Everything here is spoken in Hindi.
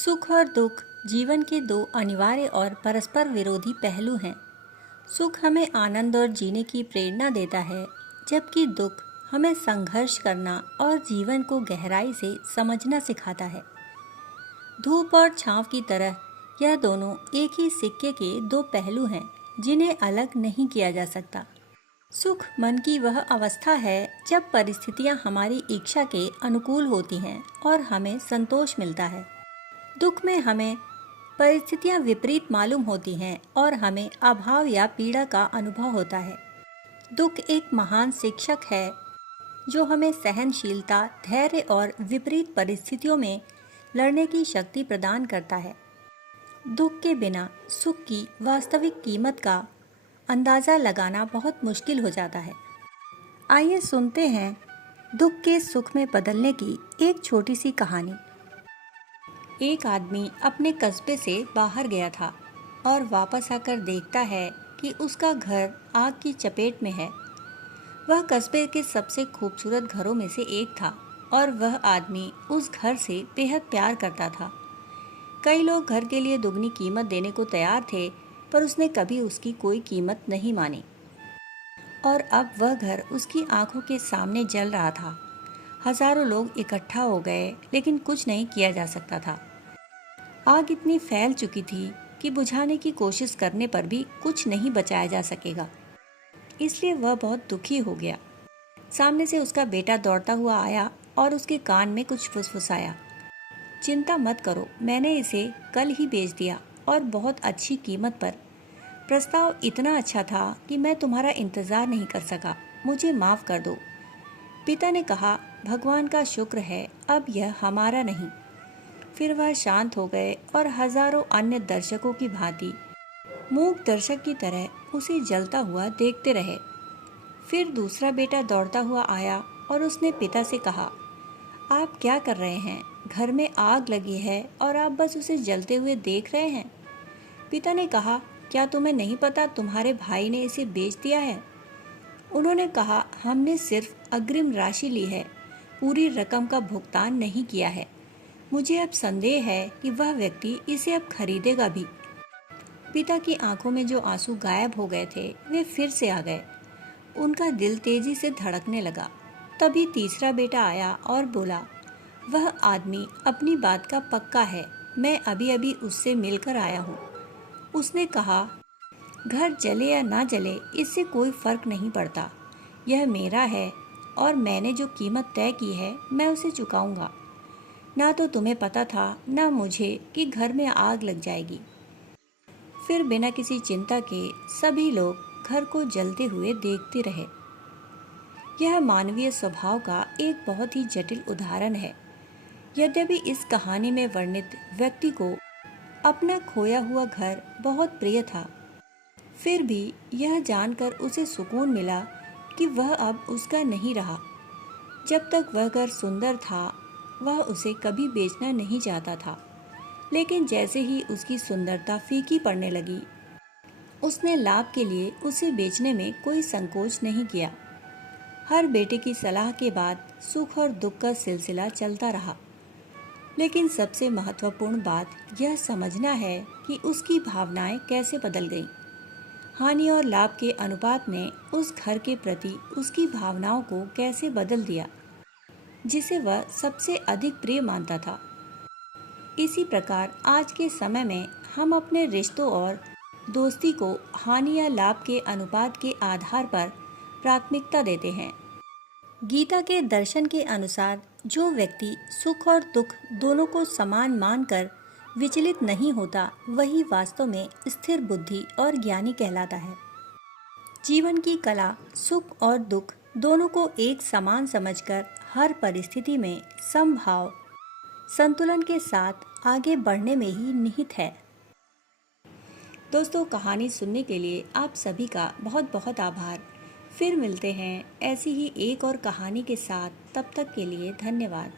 सुख और दुख जीवन के दो अनिवार्य और परस्पर विरोधी पहलू हैं। सुख हमें आनंद और जीने की प्रेरणा देता है, जबकि दुख हमें संघर्ष करना और जीवन को गहराई से समझना सिखाता है। धूप और छांव की तरह यह दोनों एक ही सिक्के के दो पहलू हैं, जिन्हें अलग नहीं किया जा सकता। सुख मन की वह अवस्था है जब परिस्थितियां हमारी इच्छा के अनुकूल होती हैं और हमें संतोष मिलता है। दुख में हमें परिस्थितियां विपरीत मालूम होती हैं और हमें अभाव या पीड़ा का अनुभव होता है। दुख एक महान शिक्षक है जो हमें सहनशीलता, धैर्य और विपरीत परिस्थितियों में लड़ने की शक्ति प्रदान करता है। दुख के बिना सुख की वास्तविक कीमत का अंदाज़ा लगाना बहुत मुश्किल हो जाता है। आइए सुनते हैं दुख के सुख में बदलने की एक छोटी सी कहानी। एक आदमी अपने कस्बे से बाहर गया था और वापस आकर देखता है कि उसका घर आग की चपेट में है। वह कस्बे के सबसे खूबसूरत घरों में से एक था और वह आदमी उस घर से बेहद प्यार करता था। कई लोग घर के लिए दुगनी कीमत देने को तैयार थे, पर उसने कभी उसकी कोई कीमत नहीं मानी और अब वह घर उसकी आंखों के सामने जल रहा था। हजारों लोग इकट्ठा हो गए, लेकिन कुछ नहीं किया जा सकता था। आग इतनी फैल चुकी थी कि बुझाने की कोशिश करने पर भी कुछ नहीं बचाया जा सकेगा। इसलिए वह बहुत दुखी हो गया। सामने से उसका बेटा दौड़ता हुआ आया और उसके कान में कुछ फुसफुसाया। चिंता मत करो, मैंने इसे कल ही बेच दिया और बहुत अच्छी कीमत पर। प्रस्ताव इतना अच्छा था कि मैं तुम्हारा इंतजार नहीं कर सका। मुझे माफ कर दो। पिता ने कहा, भगवान का शुक्र है, अब यह हमारा नहीं। फिर वह शांत हो गए और हजारों अन्य दर्शकों की भांति मूक दर्शक की तरह उसे जलता हुआ देखते रहे। फिर दूसरा बेटा दौड़ता हुआ आया और उसने पिता से कहा, आप क्या कर रहे हैं? घर में आग लगी है और आप बस उसे जलते हुए देख रहे हैं। पिता ने कहा, क्या तुम्हें नहीं पता तुम्हारे भाई ने इसे बेच दिया है? उन्होंने कहा, हमने सिर्फ अग्रिम राशि ली है, पूरी रकम का भुगतान नहीं किया है। मुझे अब संदेह है कि वह व्यक्ति इसे अब खरीदेगा भी। पिता की आंखों में जो आंसू गायब हो गए थे, वे फिर से आ गए। उनका दिल तेजी से धड़कने लगा। तभी तीसरा बेटा आया और बोला, वह आदमी अपनी बात का पक्का है, मैं अभी अभी उससे मिलकर आया हूँ। उसने कहा, घर जले या ना जले, इससे कोई फर्क नहीं पड़ता। यह मेरा है और मैंने जो कीमत तय की है, मैं उसे चुकाऊंगा। ना तो तुम्हें पता था, ना मुझे, कि घर में आग लग जाएगी। फिर बिना किसी चिंता के सभी लोग घर को जलते हुए देखते रहे। यह मानवीय स्वभाव का एक बहुत ही जटिल उदाहरण है। यद्यपि इस कहानी में वर्णित व्यक्ति को अपना खोया हुआ घर बहुत प्रिय था, फिर भी यह जानकर उसे सुकून मिला कि वह अब उसका नहीं रहा। जब तक वह घर सुंदर था, वह उसे कभी बेचना नहीं चाहता था, लेकिन जैसे ही उसकी सुंदरता फीकी पड़ने लगी, उसने लाभ के लिए उसे बेचने में कोई संकोच नहीं किया। हर बेटे की सलाह के बाद सुख और दुख का सिलसिला चलता रहा, लेकिन सबसे महत्वपूर्ण बात यह समझना है कि उसकी भावनाएं कैसे बदल गईं। हानि और लाभ के अनुपात ने उस घर के प्रति उसकी भावनाओं को कैसे बदल दिया, जिसे वह सबसे अधिक प्रिय मानता था। इसी प्रकार आज के समय में हम अपने रिश्तों और दोस्ती को हानि या लाभ के अनुपात के आधार पर प्राथमिकता देते हैं। गीता के दर्शन के अनुसार जो व्यक्ति सुख और दुख दोनों को समान मानकर विचलित नहीं होता, वही वास्तव में स्थिर बुद्धि और ज्ञानी कहलाता है। जीवन की कला सुख और दुख दोनों को एक समान समझकर हर परिस्थिति में समभाव संतुलन के साथ आगे बढ़ने में ही निहित है। दोस्तों, कहानी सुनने के लिए आप सभी का बहुत बहुत आभार। फिर मिलते हैं ऐसी ही एक और कहानी के साथ। तब तक के लिए धन्यवाद।